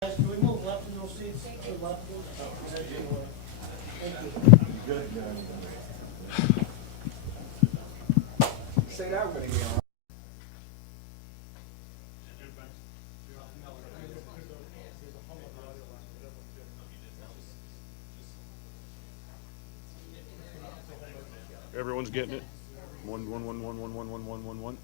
Guys, can we move left in those seats? To the left? Thank you. Good. Say that we're going to be on. Everyone's getting it. 1-1-1-1-1-1-1-1-1-1.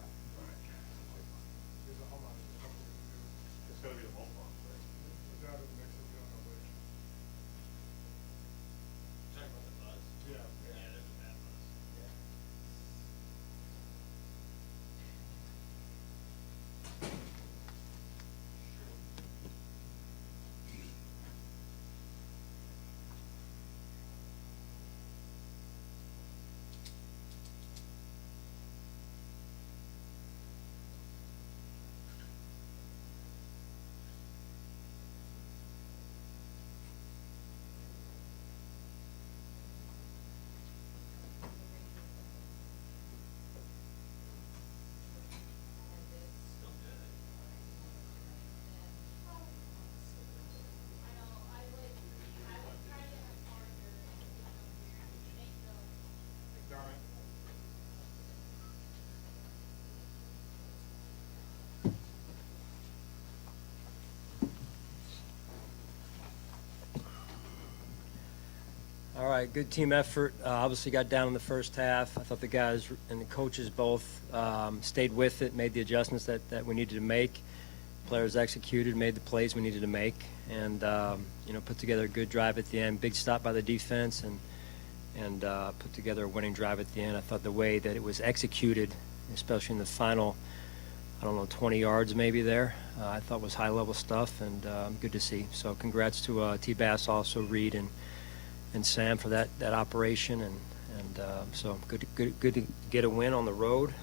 All right, good team effort. Obviously got down in the first half. I thought the guys and the coaches both stayed with it, made the adjustments that we needed to make. Players executed, made the plays we needed to make, and put together a good drive at the end. Big stop by the defense, and put together a winning drive at the end. I thought the way that it was executed, especially in the final, 20 yards maybe there, I thought was high-level stuff, and good to see. So congrats to T-Bass, also Reed and Sam for that operation, and so good to get a win on the road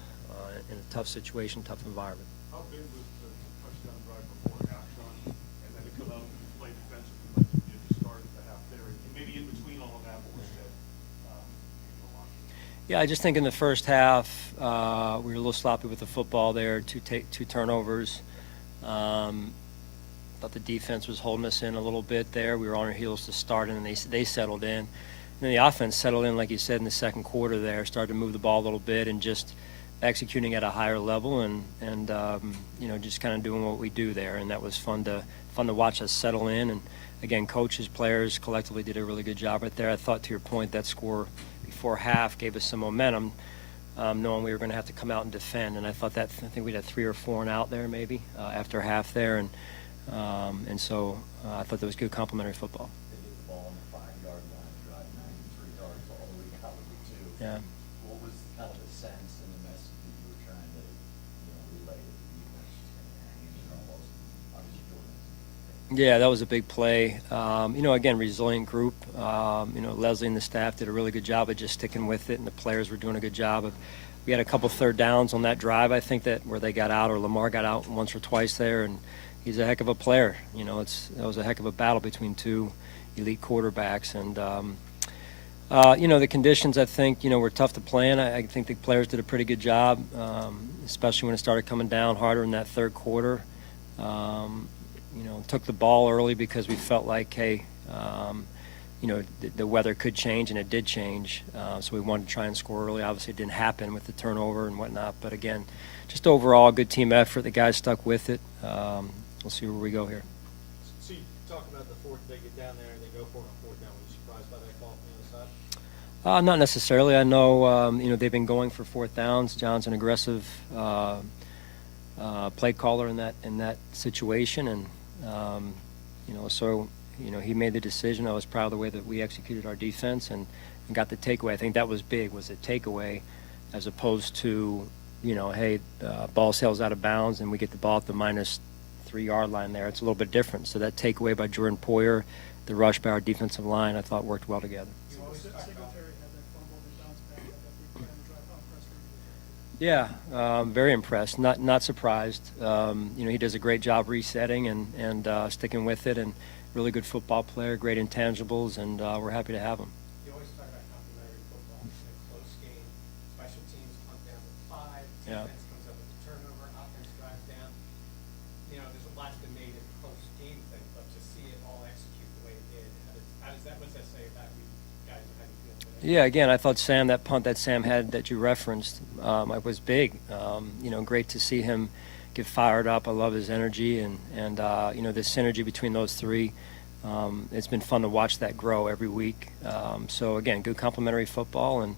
in a tough situation, tough environment. How big was the touchdown drive before halftime, and then to come out and play defensively like you did to start the half there, and maybe in between all of that, what was said? Yeah, I just think in the first half we were a little sloppy with the football there. Two turnovers. Thought the defense was holding us in a little bit there. We were on our heels to start, and then they settled in. And then the offense settled in, like you said, in the second quarter there, started to move the ball a little bit and just executing at a higher level and just kind of doing what we do there. And that was fun to watch us settle in. And, again, coaches, players collectively did a really good job right there. I thought, to your point, that score before half gave us some momentum, knowing we were going to have to come out and defend. And I think we had 3 or 4 and out there maybe after half there. And so I thought that was good complementary football. They hit the ball on the 5-yard line, drive 93 yards all the way out of it, too. Yeah. What was kind of the sense and the message that you were trying to relay to the defense, just kind of hang in there almost, obviously Jordan? Yeah, that was a big play. Again, resilient group. Leslie and the staff did a really good job of just sticking with it, and the players were doing a good job of. We had a couple third downs on that drive, I think, where they got out, or Lamar got out once or twice there, and he's a heck of a player. That was a heck of a battle between two elite quarterbacks, and the conditions, I think, were tough to play in. I think the players did a pretty good job, especially when it started coming down harder in that third quarter. Took the ball early because we felt like, hey, the weather could change, and it did change. So we wanted to try and score early. Obviously, it didn't happen with the turnover and whatnot. But, again, just overall a good team effort. The guys stuck with it. We'll see where we go here. So you talk about the fourth, they get down there and they go for it on fourth down. Were you surprised by that call from the other side? Not necessarily. I know, they've been going for fourth downs. John's an aggressive play caller in that situation, and he made the decision. I was proud of the way that we executed our defense and got the takeaway. I think that was big, was a takeaway, as opposed to, hey, ball sails out of bounds and we get the ball at the -3 yard line there. It's a little bit different. So that takeaway by Jordan Poyer, the rush by our defensive line, I thought worked well together. Yeah, very impressed. Not surprised. He does a great job resetting and sticking with it, and really good football player, great intangibles, and we're happy to have him. You always talk about complementary football. It's a close game. Special teams punt down to 5. Yeah. Defense comes up with a turnover. Offense drives down. There's a lot been made in close game thing, but Yeah, again, I thought Sam, that punt that Sam had that you referenced, it was big. Great to see him get fired up. I love his energy and the synergy between those three. It's been fun to watch that grow every week. So again, good complimentary football and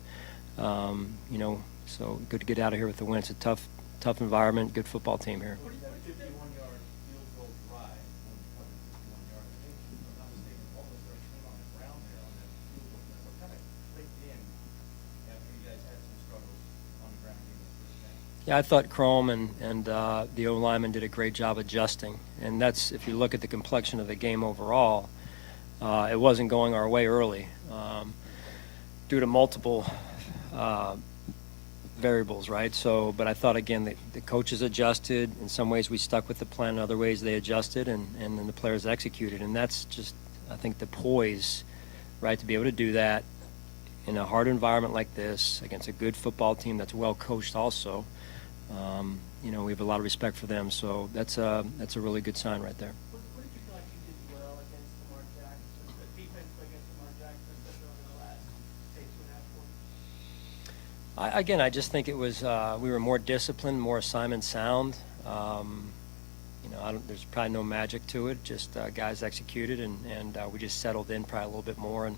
so good to get out of here with the win. It's a tough environment, good football team here. 51-yard field goal drive, when you covered 51 yards. I think, if I'm not mistaken, almost our team on the ground there on that field goal. What kind of clicked in after you guys had some struggles on the ground in the first half? Yeah, I thought Chrome and the O-lineman did a great job adjusting. And that's, if you look at the complexion of the game overall, it wasn't going our way early due to multiple variables, right? So, but I thought, again, the coaches adjusted. In some ways we stuck with the plan, in other ways they adjusted, and then the players executed. And that's just, I think, the poise, right, to be able to do that in a hard environment like this against a good football team that's well coached also. We have a lot of respect for them, so that's a really good sign right there. What did you feel like you did well against Lamar Jackson, the defense against Lamar Jackson, especially over the last, say, 2.5 quarters? I just think it was we were more disciplined, more assignment sound. There's probably no magic to it. Just guys executed, and we just settled in probably a little bit more. And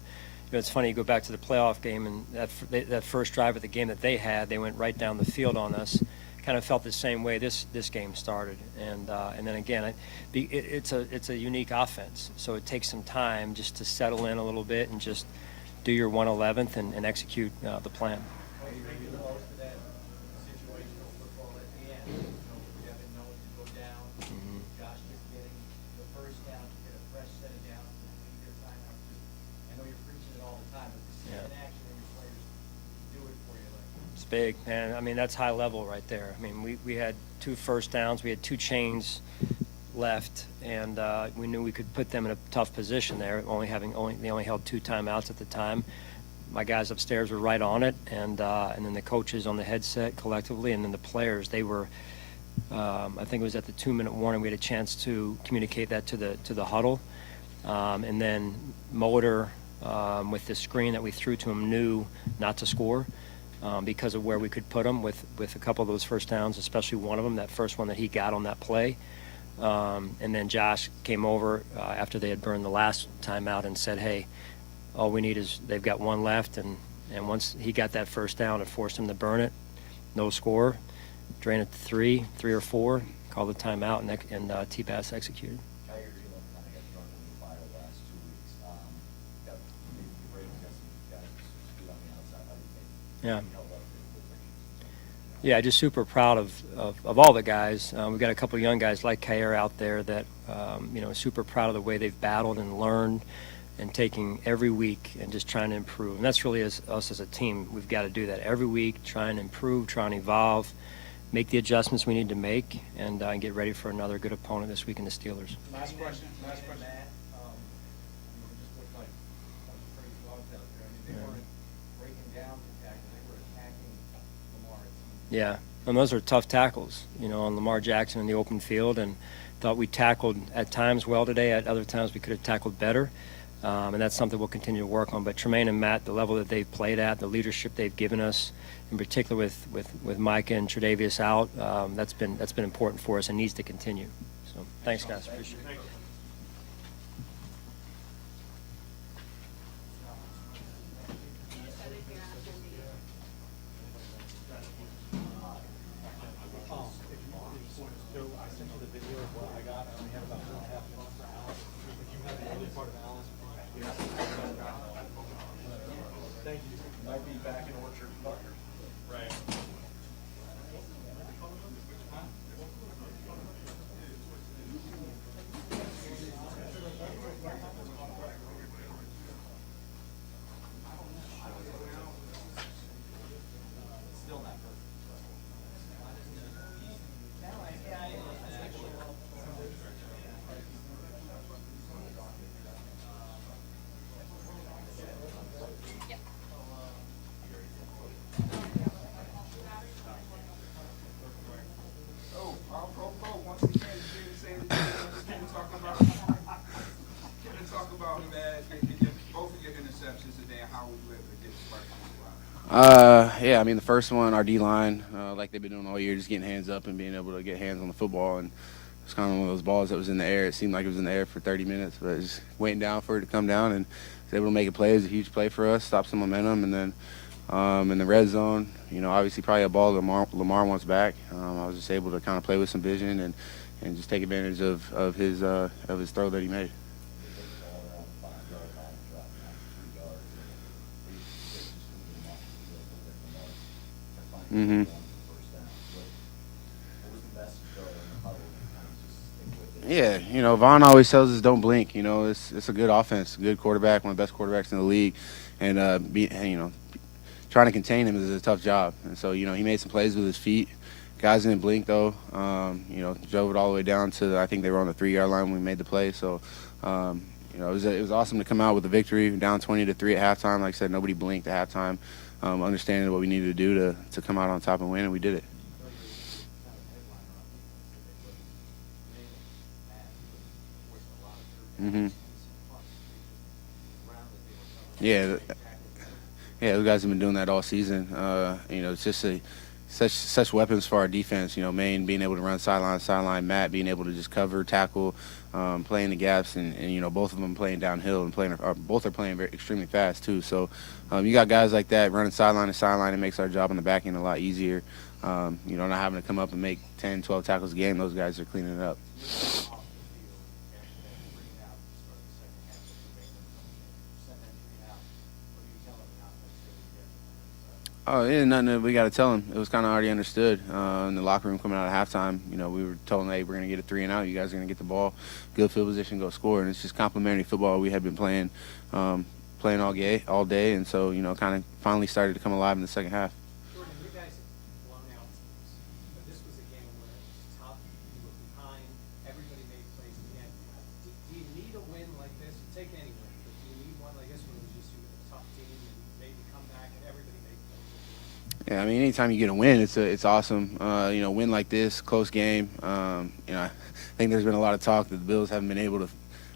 it's funny, you go back to the playoff game, and that first drive of the game that they had, they went right down the field on us. Kind of felt the same way this game started, and then again, it's a unique offense, so it takes some time just to settle in a little bit and just do your 1/11th and execute the plan. What do you make the most of that situational football at the end? Devin knowing to go down, Josh just getting the first down to get a fresh set of downs, and leave your timeout. I know you're preaching it all the time, but to see it in action and your players do it for you, It's big, man. I mean, that's high level right there. I mean, we had 2 first downs, we had 2 chains left, and we knew we could put them in a tough position there. They only held 2 timeouts at the time. My guys upstairs were right on it, and then the coaches on the headset collectively, and then the players. They were. I think it was at the 2-minute warning we had a chance to communicate that to the huddle, and then Motor with the screen that we threw to him knew not to score. Because of where we could put him with a couple of those first downs, especially one of them, that first one that he got on that play. And then Josh came over after they had burned the last timeout and said, hey, all we need is they've got 1 left. And once he got that first down, it forced him to burn it. No score. Drain it to 3 or 4, call the timeout, and T-Bass executed. Kyrie Irving kind of got drunk in the fire the last 2 weeks. Got the Ravens got some guys who on the outside. How do you think? Yeah. He held up with Yeah, just super proud of all the guys. We've got a couple of young guys like Kair out there that, super proud of the way they've battled and learned and taking every week and just trying to improve. And that's really us as a team. We've got to do that every week, try and improve, try and evolve, make the adjustments we need to make, and get ready for another good opponent this week in the Steelers. Last question. Matt, just looked like a bunch of crazy dogs out there. I mean, they weren't breaking down to tackle, they were attacking Lamar. Yeah, and those are tough tackles, on Lamar Jackson in the open field, and thought we tackled at times well today. At other times we could have tackled better, and that's something we'll continue to work on. But Tremaine and Matt, the level that they've played at, the leadership they've given us, in particular with Micah and Tre'Davious out, that's been important for us and needs to continue. So thanks, guys. Appreciate it. So I sent you the video of what I got. I only have about 4.5 minutes for Alice. If you have the early part of Alice, thank you. Might be back in Orchard Park. Right. Still not perfect. Yeah, I mean, the first one, our D-line, like they've been doing all year, just getting hands up and being able to get hands on the football. And it's kind of one of those balls that was in the air. It seemed like it was in the air for 30 minutes, but just waiting down for it to come down and was able to make a play. It was a huge play for us, stop some momentum. And then in the red zone, obviously probably a ball Lamar wants back. I was just able to kind of play with some vision and just take advantage of his throw that he made. Mm-hmm. Yeah, Vaughn always tells us don't blink. It's a good offense, good quarterback, one of the best quarterbacks in the league, and trying to contain him is a tough job. And so, he made some plays with his feet. Guys didn't blink though. Drove it all the way down to I think they were on the 3-yard line when we made the play. So, it was awesome to come out with the victory, down 20-3 at halftime. Like I said, nobody blinked at halftime. Understanding what we needed to do to come out on top and win, and we did it. Mm-hmm. Yeah, those guys have been doing that all season. It's just such weapons for our defense. Maine being able to run sideline, Matt being able to just cover, tackle, playing the gaps, and both of them playing downhill and both are playing extremely fast too. So you got guys like that running sideline to sideline. It makes our job on the back end a lot easier. Not having to come up and make 10, 12 tackles a game. Those guys are cleaning it up. Oh, yeah, nothing that we got to tell them. It was kind of already understood in the locker room coming out of halftime. We were told them, hey, we're going to get a 3 and out. You guys are going to get the ball, good field position, go score. And it's just complimentary football we had been playing all day. And so, kind of finally started to come alive in the second half. Jordan, you guys have blown out teams, but this was a game where it was tough. You were behind. Everybody made plays at the end. Do you need a win like this? You take any win, but do you need one like this where it was just you with a tough team and maybe come back and everybody made plays? Yeah, I mean, anytime you get a win, it's awesome. Win like this, close game. I think there's been a lot of talk that the Bills haven't been able to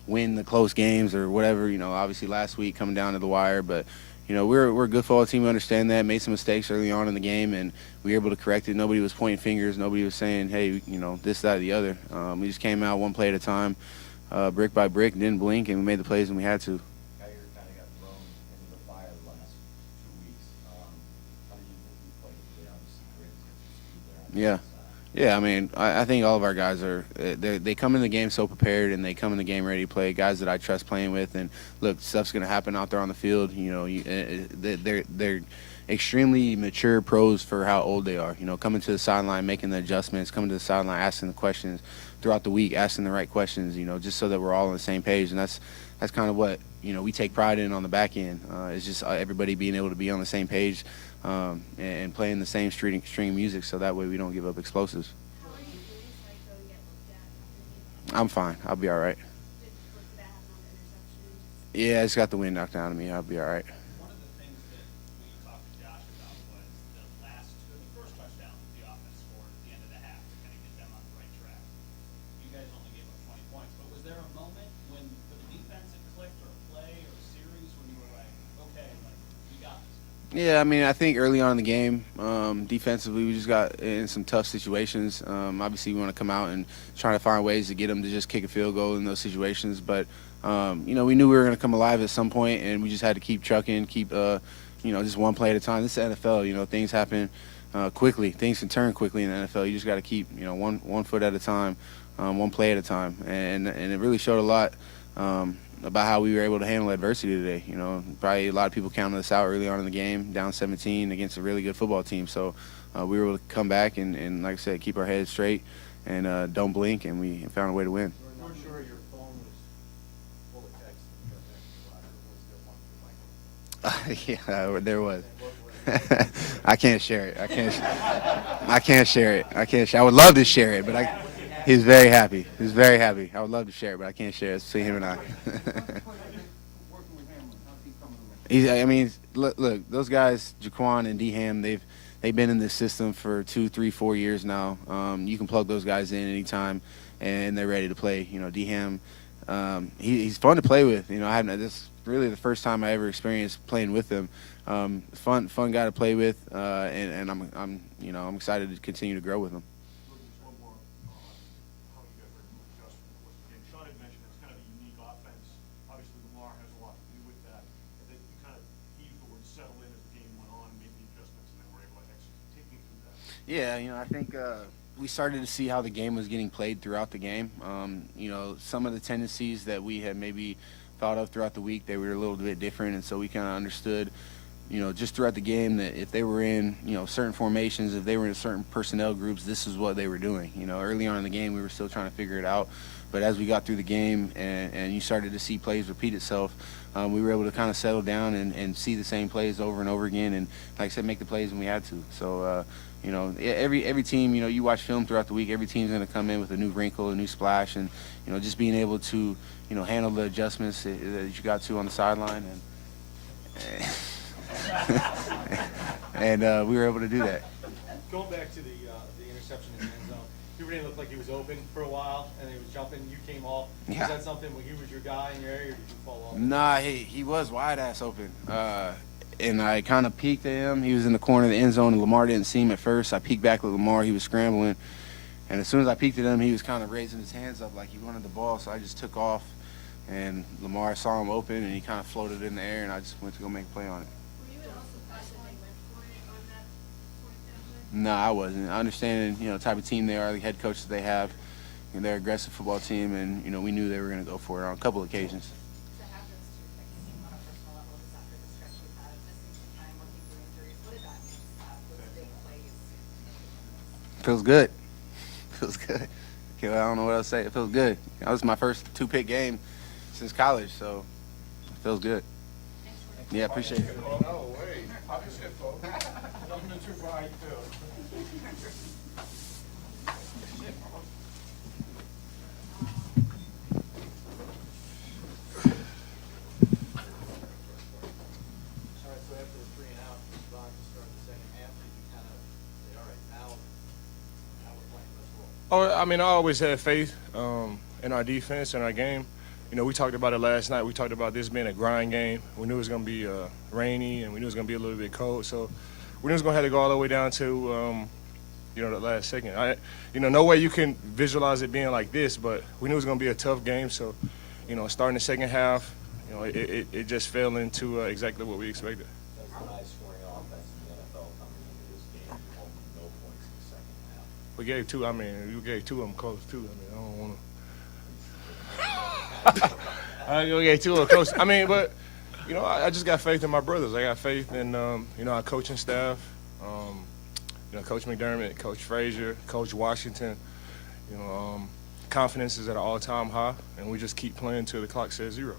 win the close games or whatever. Obviously last week coming down to the wire, but we're a good football team. We understand that. Made some mistakes early on in the game, and we were able to correct it. Nobody was pointing fingers. Nobody was saying, hey, this, that, or the other. We just came out one play at a time, brick by brick, didn't blink, and we made the plays when we had to. Yeah. I mean, I think all of our guys they come in the game so prepared, and they come in the game ready to play. Guys that I trust playing with, and look, stuff's gonna happen out there on the field. They're extremely mature pros for how old they are. Coming to the sideline, making the adjustments, coming to the sideline, asking the questions throughout the week, asking the right questions. Just so that we're all on the same page, and that's kind of what we take pride in on the back end. It's just everybody being able to be on the same page. And playing the same string of music, so that way we don't give up explosives. How are you doing so I go get looked at after the game? I'm fine. I'll be all right. Did that happen on the interception? Yeah, I just got the wind knocked out of me. I'll be all right. One of the things that we talked to Josh about was the first touchdown the offense scored at the end of the half to kind of get them on the right track. You guys only gave up 20 points, but was there a moment when for the defense it clicked, or a play, or a series when you were like, okay, we got this? Yeah, I mean, I think early on in the game, defensively, we just got in some tough situations. Obviously, we want to come out and try to find ways to get them to just kick a field goal in those situations. But, we knew we were going to come alive at some point, and we just had to keep trucking, keep, just one play at a time. This is the NFL. Things happen quickly. Things can turn quickly in the NFL. You just got to keep, one foot at a time, one play at a time. And it really showed a lot about how we were able to handle adversity today. Probably a lot of people counted us out early on in the game, down 17 against a really good football team. So we were able to come back and like I said, keep our heads straight and don't blink, and we found a way to win. I'm sure your phone was full of texts and was there one for Michael? Yeah, there was. I can't share it. I can't share it. I would love to share it, but he's very happy. I would love to share it, but I can't share it. It's between him and I. Look, those guys, Jaquan and D-Ham, they've been in this system for 2, 3, 4 years now. You can plug those guys in anytime, and they're ready to play. D-Ham, he's fun to play with. This is really the first time I ever experienced playing with him. fun guy to play with, and I'm excited to continue to grow with him. Just one more on how you guys are able to adjust from the course of the game. Sean had mentioned it's kind of a unique offense. Obviously, Lamar has a lot to do with that. And that you kind of used the word settle in as the game went on, made the adjustments, and then were able to execute. Take me through that. Yeah, I think we started to see how the game was getting played throughout the game. Some of the tendencies that we had maybe thought of throughout the week, they were a little bit different, and so we kind of understood, just throughout the game that if they were in, certain formations, if they were in certain personnel groups, this is what they were doing. Early on in the game, we were still trying to figure it out, but as we got through the game and you started to see plays repeat itself, we were able to kind of settle down and see the same plays over and over again, and like I said, make the plays when we had to. So, every team, you watch film throughout the week, every team's going to come in with a new wrinkle, a new splash, and, just being able to, handle the adjustments that you got to on the sideline. And we were able to do that. Going back to the interception in the end zone, Hubert didn't look like he was open for a while, and he was jumping. You came off. Yeah. Was that something when he was your guy in your area, or did you fall off? Nah, he was wide-ass open. And I kind of peeked at him. He was in the corner of the end zone, and Lamar didn't see him at first. I peeked back at Lamar. He was scrambling. And as soon as I peeked at him, he was kind of raising his hands up like he wanted the ball, so I just took off. And Lamar saw him open, and he kind of floated in the air, and I just went to go make a play on it. Were you at all surprised that they went for it on that fourth down play? No, I wasn't. I understand, the type of team they are, the head coaches they have, and they're an aggressive football team, and, we knew they were going to go for it on a couple occasions. To have those two picks on a personal level, just after the stretch you've had, missing some time, working through injuries, what did that mean? Those big plays. Feels good. Feels good. Okay, well, I don't know what else to say. It feels good. That was my first two-pick game since college, so it feels good. Yeah, appreciate it. Oh, no, wait. Obviously, folks. Nothing to provide, too. All right, so after the 3 and out, Ron, to start the second half, did you kind of say, all right, now we're playing, let's roll? Oh, I mean, I always had faith in our defense and our game. We talked about it last night. We talked about this being a grind game. We knew it was going to be rainy, and we knew it was going to be a little bit cold. So we knew it was going to have to go all the way down to, the last second. No way you can visualize it being like this, but we knew it was going to be a tough game. So, starting the second half, it just fell into exactly what we expected. That's the highest scoring offense in the NFL coming into this game. You hold no points in the second half. We gave two. I mean, you gave two of them close, too. I don't want to. I gave two of them close. I mean, but, I just got faith in my brothers. I got faith in, our coaching staff. Coach McDermott, Coach Frazier, Coach Washington. Confidence is at an all-time high, and we just keep playing till the clock says 0.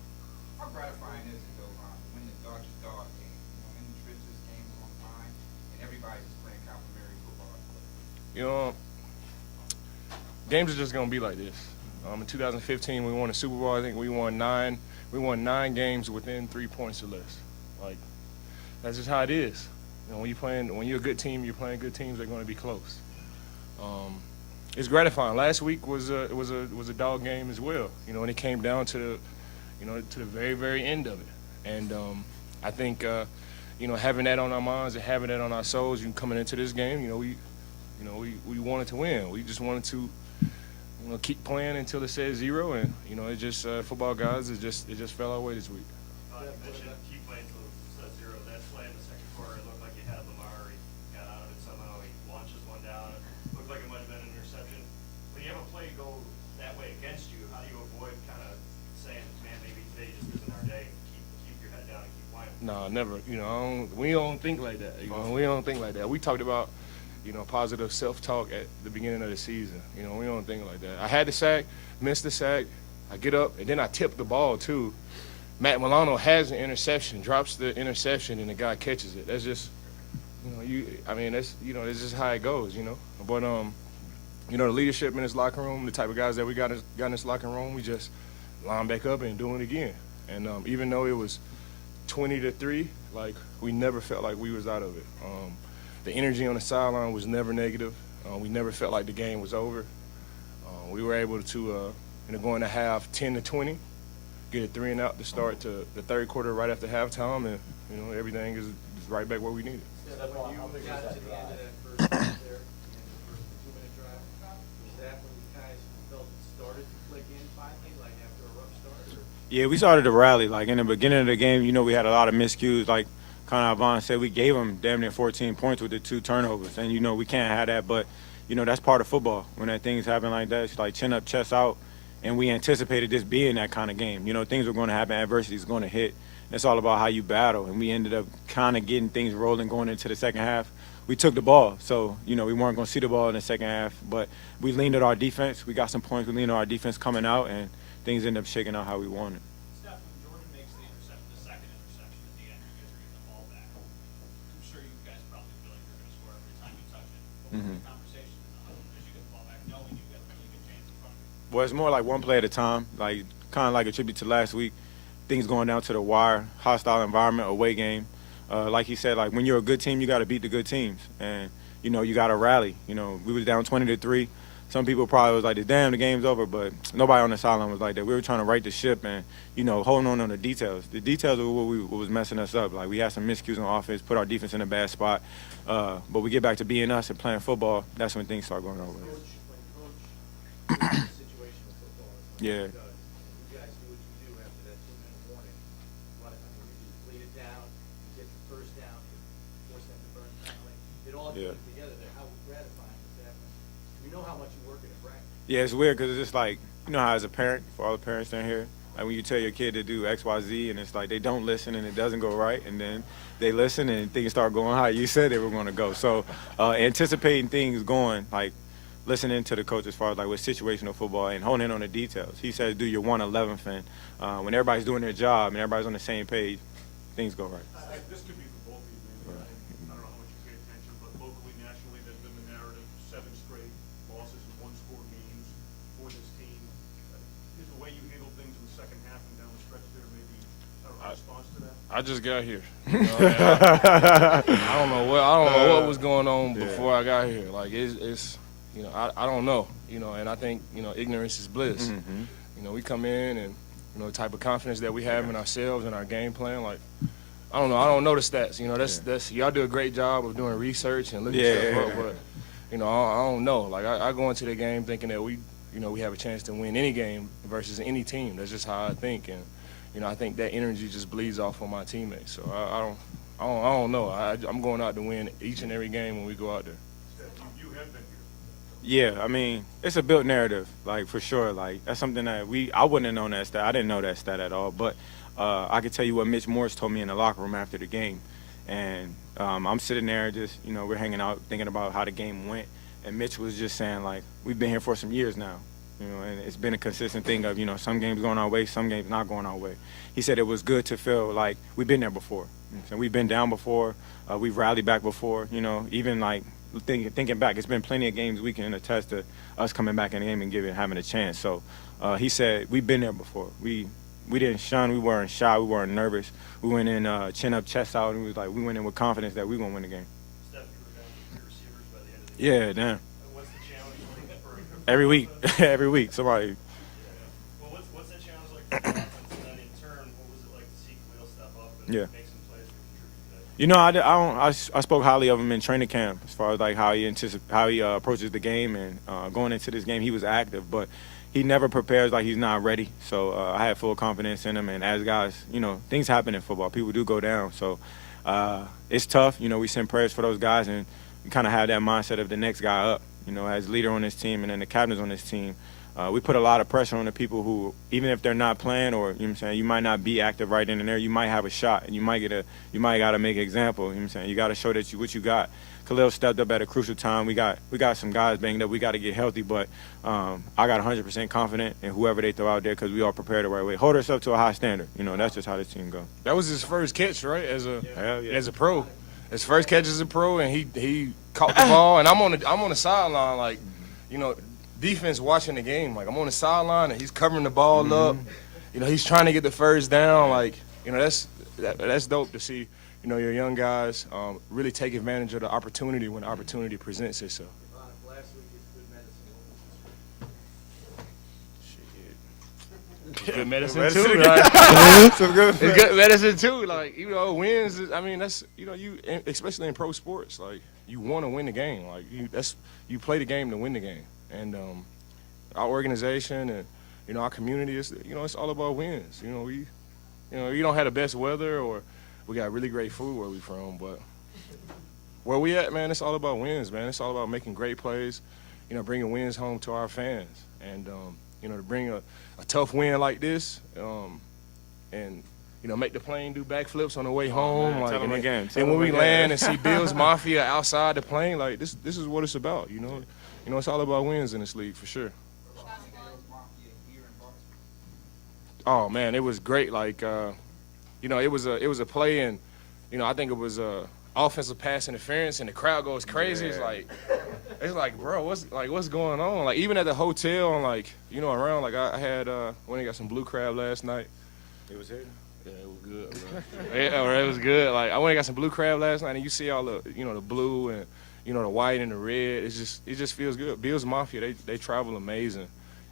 How gratifying is it, though, Ron, when the dog game, in the trenches, game on time, and everybody's just playing complimentary football? Games are just gonna be like this. In 2015, we won a Super Bowl. I think we won 9 9 games within 3 points or less. Like, that's just how it is. When you're a good team, you're playing good teams. They're going to be close. It's gratifying. Last week was a dog game as well. And it came down to the very, very end of it. And I think having that on our minds and having that on our souls, coming into this game, we wanted to win. We just wanted to keep playing until it says 0, and it just football guys. It just fell our way this week. You mentioned keep playing till it says 0. That play in the second quarter, it looked like you had Lamar. He got out of it somehow. He launches one down. It looked like it might have been an interception. When you have a play go that way against you, how do you avoid kind of saying, man, maybe today just isn't our day? Keep your head down and keep playing. No, never. We don't think like that. We don't think like that. We talked about positive self-talk at the beginning of the season. We don't think like that. I had the sack, missed the sack. I get up, and then I tip the ball, too. Matt Milano has an interception, drops the interception, and the guy catches it. That's just, that's just how it goes, But, the leadership in this locker room, the type of guys that we got in this locker room, we just line back up and do it again. And even though it was 20-3, like, we never felt like we was out of it. The energy on the sideline was never negative. We never felt like the game was over. We were able to, go into half 10-20, get a 3 and out to start to the third quarter right after halftime, and everything is right back where we needed. When you got to the end of that first half there, the end of the first 2-minute drive, was that when you guys felt it started to click in finally, like after a rough start? Or? Yeah, we started to rally. Like in the beginning of the game, we had a lot of miscues. Like kind of Vaughn said, we gave them damn near 14 points with the 2 turnovers, and we can't have that. But that's part of football. When that things happen like that, it's like chin up, chest out, and we anticipated this being that kind of game. Things were going to happen, adversity is going to hit. It's all about how you battle, and we ended up kind of getting things rolling going into the second half. We took the ball, so we weren't going to see the ball in the second half, but we leaned at our defense. We got some points. We leaned on our defense coming out, and things ended up shaking out how we wanted. Steph, when Jordan makes the second interception at the end, you guys are getting the ball back. I'm sure you guys probably feel like you're going to score every time you touch it. What was the conversation as you get the ball back, knowing you've got a really good chance in front of you? Well, it's more like one play at a time, like kind of like a tribute to last week. Things going down to the wire, hostile environment, away game. Like he said, like when you're a good team, you got to beat the good teams, and you got to rally. We was down 20-3. Some people probably was like, "Damn, the game's over," but nobody on the sideline was like that. We were trying to right the ship and holding on the details. The details are what was messing us up. Like we had some miscues on offense, put our defense in a bad spot. But we get back to being us and playing football. That's when things start going over. When coach the situation of football is like Yeah. it does, and you guys do what you do after that 2-minute warning. A lot of times you usually bleed it down, you get your first down, you force them to burn penalty. It all Yeah. comes together there. How gratifying is that? We know how much you work in a practice. Yeah, it's weird because it's just like, how as a parent, for all the parents down here, like when you tell your kid to do X, Y, Z, and it's like they don't listen and it doesn't go right, and then they listen and things start going how you said they were going to go. So anticipating things going, like listening to the coach as far as like with situational football and honing in on the details. He says do your 1/11th, and when everybody's doing their job and everybody's on the same page, things go right. This could be for both of you, man. I don't know how much you pay attention, but locally, nationally, there's been the narrative, 7 straight losses and 1-score games for this team. Is the way you handle things in the second half and down the stretch there maybe a response to that? I just got here. I don't know what was going on before I got here. Like it's I don't know. And I think ignorance is bliss. Mm-hmm. We come in and the type of confidence that we have in ourselves and our game plan. Like I don't know the stats. That's y'all do a great job of doing research and looking stuff up. But I don't know. Like I go into the game thinking that we have a chance to win any game versus any team. That's just how I think, and I think that energy just bleeds off on my teammates. So I don't know. I'm going out to win each and every game when we go out there. Steph, you have been here. Yeah, I mean, it's a built narrative, like for sure. Like that's something that I wouldn't have known that stat. I didn't know that stat at all. But I could tell you what Mitch Morse told me in the locker room after the game, and I'm sitting there just we're hanging out thinking about how the game went, and Mitch was just saying like we've been here for some years now, and it's been a consistent thing of some games going our way, some games not going our way. He said it was good to feel like we've been there before. So we've been down before, we've rallied back before. Even like. Thinking back, it's been plenty of games we can attest to us coming back in the game and having a chance. So he said we've been there before. We didn't shun, we weren't shy, we weren't nervous. We went in chin up, chest out, and we went in with confidence that we were gonna win the game. Steph, you were down to 3 receivers by the end of the game. Yeah, damn. What's the challenge like for Every week, every week, somebody. Well, what's that challenge like for the offense? And then in turn, what was it like to see Khalil step up and Yeah. make some plays to contribute to that? I spoke highly of him in training camp as far as like how he approaches the game, and going into this game he was active, but he never prepares like he's not ready. So I had full confidence in him, and as guys, things happen in football. People do go down, so it's tough. We send prayers for those guys, and we kind of have that mindset of the next guy up. As leader on this team and then the captains on this team. We put a lot of pressure on the people who, even if they're not playing or you might not be active right in there, you might have a shot and you might got to make an example. You got to show that what you got. Khalil stepped up at a crucial time. We got some guys banged up. We got to get healthy, but I got 100% confident in whoever they throw out there because we all prepared the right way. Hold us up to a high standard. That's just how this team goes. That was his first catch, right? As a pro, his first catch as a pro, and he caught the ball. And I'm on the sideline, like, defense watching the game. Like, I'm on the sideline and he's covering the ball up. He's trying to get the first down. Like, that's dope to see. Your young guys really take advantage of the opportunity when the opportunity presents itself. Last week is good medicine. What was this week? good medicine medicine too. again. Like, Some good it's good medicine too. Like, you know, wins. I mean, that's, you know, you, especially in pro sports, like, you want to win the game. Like, you play the game to win the game. And our organization and, you know, our community is, you know, it's all about wins. You know, you don't have the best weather, or we got really great food where we from, but where we at, man, it's all about wins, man. It's all about making great plays, you know, bringing wins home to our fans. And, you know, to bring a tough win like this, and, you know, make the plane do backflips on the way home. Man, like, tell them and, again. and when we land and see Bills Mafia outside the plane, like, this is what it's about, you know. You know, it's all about wins in this league, for sure. Oh, man, it was great. Like, you know, it was a play, and, you know, I think it was offensive pass interference, and the crowd goes crazy. Yeah. It's like, bro, what's going on? Like, even at the hotel, and, like, you know, around, like, I had went and got some blue crab last night. It was here. Yeah, it was good, bro. Yeah, it was good. Like, I went and got some blue crab last night, and you see all the, you know, the blue and, you know, the white and the red. It just feels good. Bills Mafia, they travel amazing.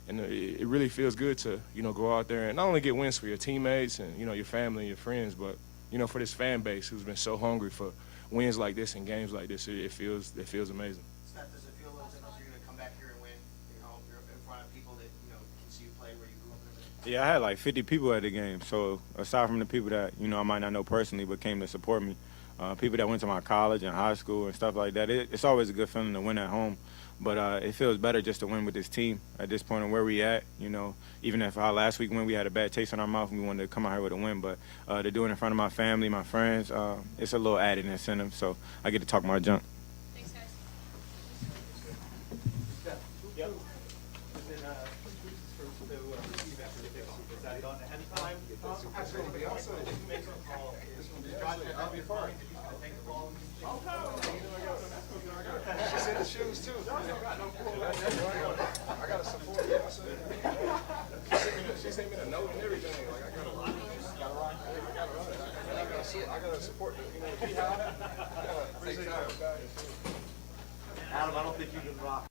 And it really feels good to, you know, go out there and not only get wins for your teammates and, you know, your family and your friends, but, you know, for this fan base who's been so hungry for wins like this and games like this. It feels amazing. Steph, does it feel as if you're gonna come back here and win? You know, you're in front of people that, you know, can see you play where you grew up and everything. Yeah, I had like 50 people at the game. So aside from the people that, you know, I might not know personally but came to support me, people that went to my college and high school and stuff like that, it's always a good feeling to win at home. But it feels better just to win with this team at this point and where we at. You know, even if last week when we had a bad taste in our mouth and we wanted to come out here with a win, but to do it in front of my family, my friends, it's a little added incentive. So I get to talk my junk. Thanks, guys. Yep. And then, for the receive after the kickoff, is that done ahead of time? Absolutely. Also, if you make a call, Josh, that'll be fine. He's gonna take the ball. She's in the shoes, too. I got to support you. She sent me the note and everything. Like, I got to support the, you know, the beehive. Adam, I don't think you can rock